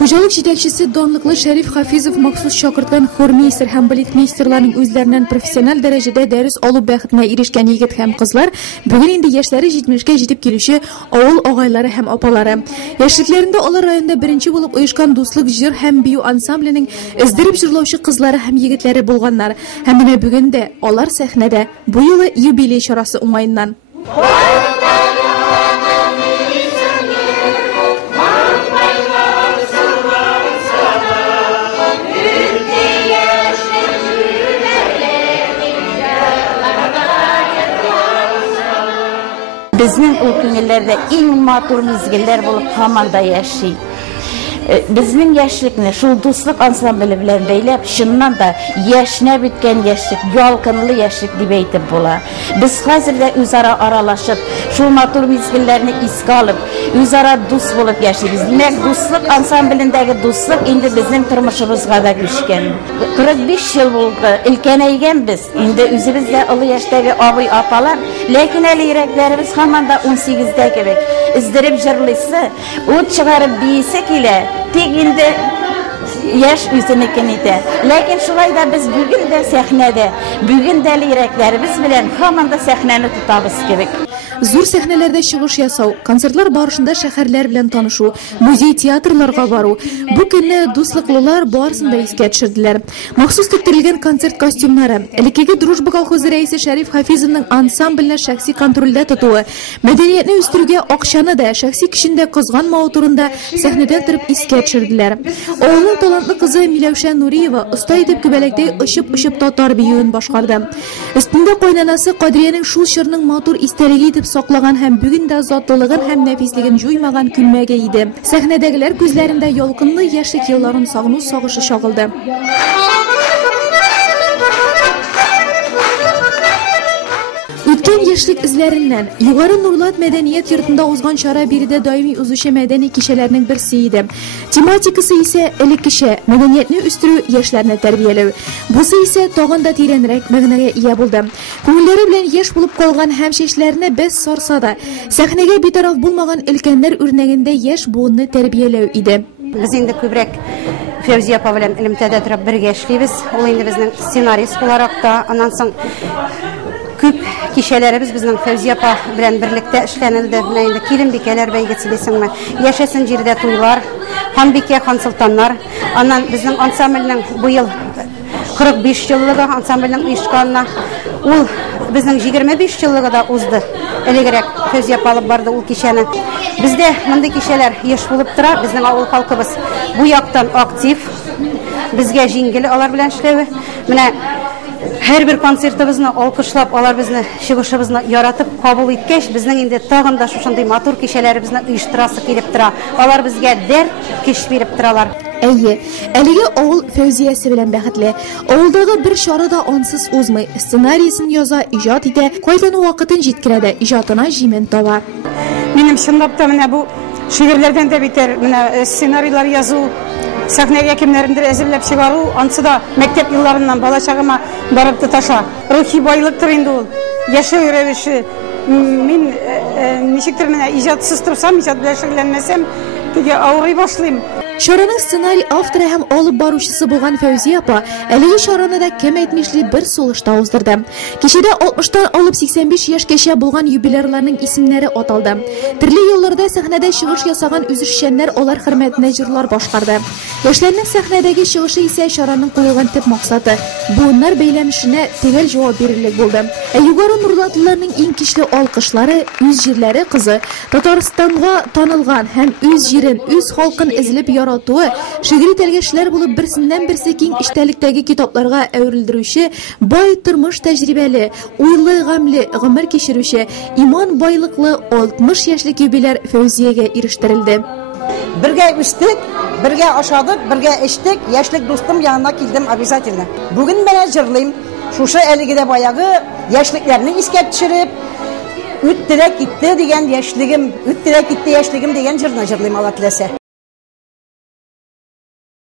Xo'jalik yetakchisi donliqli Sharif Hafizov maxsus chaqirtgan xormeyster ham baletmeysterlarning o'zlaridan professional darajada dars olib baxtga erishgan yigit ham qizlar bugun endi yoshlari 70 ga yetib kelishi ovul og'aylari ham opalari. Yoshliklarida ular rayonda birinchi bo'lib uyushgan do'stlik jir ham biyu ansamblining izdirib jirlovchi qizlari ham yigitlari bo'lganlar. Hamma bugunda ular sahnada bu yil yubiley chorasi o'ng'ayindan. Bizning o günlerde eng matur mizgiller bulup hamanda yaşay. Bizning yaşlıkni şu dostluk ansambli bilen beylep şundan da yaşına bitken yaşlık, yalkınlı yaşlık deb aytib bola. Biz hazırda özara aralaşıp şu matur mizgillerini iske alıp özara dost bulup yaşayız. Demek dostluk ansamblindagi dostluk endi bizning turmuşumuzga da köşken. 45 yıl oldu ilkeneygen biz. Endi özümüzde ılı yaştagi ağabey apalar, lekin eli yüreklerimiz hamanda 18'de gibi. İzdirip jırlısı, o çıkarıp biysek ile tek indi yaş üzünükün idi. Lekin şulay da biz bugün de sahnede, bugün de yüreklerimiz bilen hamanda sahneni tutabız gerek. Zor sahnelerde çıkış yasav, konsertlar barışında şehirler bilen tanışu, muzey teatrlarga baru. Bu günde dostluklular barısında iske düşürdüler. Maxsus tüktirilgen konsert kostümleri, Elikege Drujba Kolxozi reisi Sharif Hafizovning ansambline şahsi kontrolde tutuğu, medeniyetini üstürüge okşanı da şahsi kişinde kızgan mağturunda sahneden tırıp iske düşürdüler. Oğlunun talantlı kızı Milevşen Nuriyeva usta edip kübelekte ışıp tatar bir yığın başkardı. Üstünde koynanası Kadriye'nin şu şırının mağtur isteriği edip soqlagan hem bugün de zatlılığın hem nefisligin juymagan külmege idi. Sahnedegiler gözlerinde yolqınlı yaşlık yılların sağını sağışı şağıldı. Ötken yaşlık izlerinden Yugarı Nurlat Medeniyet Yurtunda uzgan şara biride daimi uzuşu medeni kişilerinin birisiydi. Tematikası ise elik kişi medeniyetini üstürü yaşlarına terbiyelev. Busu ise toğunda tirenrek mağnaya iya buldu. Konuları bilen yaş bulup kolgan hemşeşlerine bez sorsa da sahnege bir taraf bulmagan ülkenler örneğinde yaş buğunu terbiyelev idi. Biz indi köbrek Fevziye apa bilen ilimtede turib birge işleybiz. Ol indi bizning ssenarist olarak da ondan soň köp kişilerimiz bizning Fevziye apa bilen birlikte işlenildi. Indi kilim-bikeler beygesi desinmi? Yaşasın jirde toylar, Hanbike, Hansultanlar. Ondan bizning ansamblning bu yıl 45 yıllığı ansamblning uyuşkanına ol bizning 25 yıllığı da uzdu. Elegerek Fevziye apa alıp bardı ol kişeni. Bizde mınday kişiler yaş bulup tura, bizning avul halkыбыз bu yaktan aktif. Bizge jingili alar bilen işlevi. Mine her bir konsertimizni alkışlap, alar bizni çıgışыбызны yaratıp kabul etkeş, bizning indi tağında şuşanday matur kişilerimizni uyuşturası kelip tura. Alar bizge der keş berip turalar. Eye, elege oğul Fevziyesi bilen baxtli. Oğuldağı bir şarada onsuz uzmay, scenarisini yoza, ijat ede, koydan vakıtın jetkirede, ijatına jimen tava. Benim şındapta mine bu şiirlerden de biter, mine ssenariler yazı, sahneye kimlerindir ezirlep çıkarı, ansı da mektep yıllarından bala çağıma barıptı taşa. Ruhi bayılıktır indi ol. Yaşı öğrevişi, min nişiktir mine ijatsız tursam, ijat bilen şiirlenmesem, peki ağrıy başlayayım. Şaranın ssenari avtoru hem alıp baruşçısı bulgan Fevziye apa, elegi şaranı da kem etmişli bir soluşta uzdurdu. Kişide 60'tan alıp 85 yaş geçe bulgan jubilerlarının isimleri ataldı. Türlü yollarda sahnede şığış yasagan üzüşşenler olar hürmetine jırlar başkardı. Yaşlarının sahnedeki şığışı ise şaranın koyulgan tip maksadı. Bunlar beylemişine tegel cevap verirlik buldu. Yugarı Nurlatlılarının en kişli alkışları, üz jirleri kızı, Tataristan'a tanılgan hem üz jirin, üz halkın ezilip yarattığı, şiiri telgeçler bulup birsinden birisi keng iştelikdagi kitaplarga evrildirüşü, bay turmuş tecrübeli, uylu gamli, gımır kişirüşü, iman baylıklı 60 yaşlık yubiler Fevziye'ge eriştirildi. Birge üsttük, birge aşadık, birge içtik, yaşlık dostum yanına kildim обязательно. Bugün ben jırlayım, şuşa eligide bayağı yaşlıklarını isket düşürüp, üt direk gitti degen yaşlığım, üt direk gitti yaşlığım degen jırna jırlayım Allah tilese.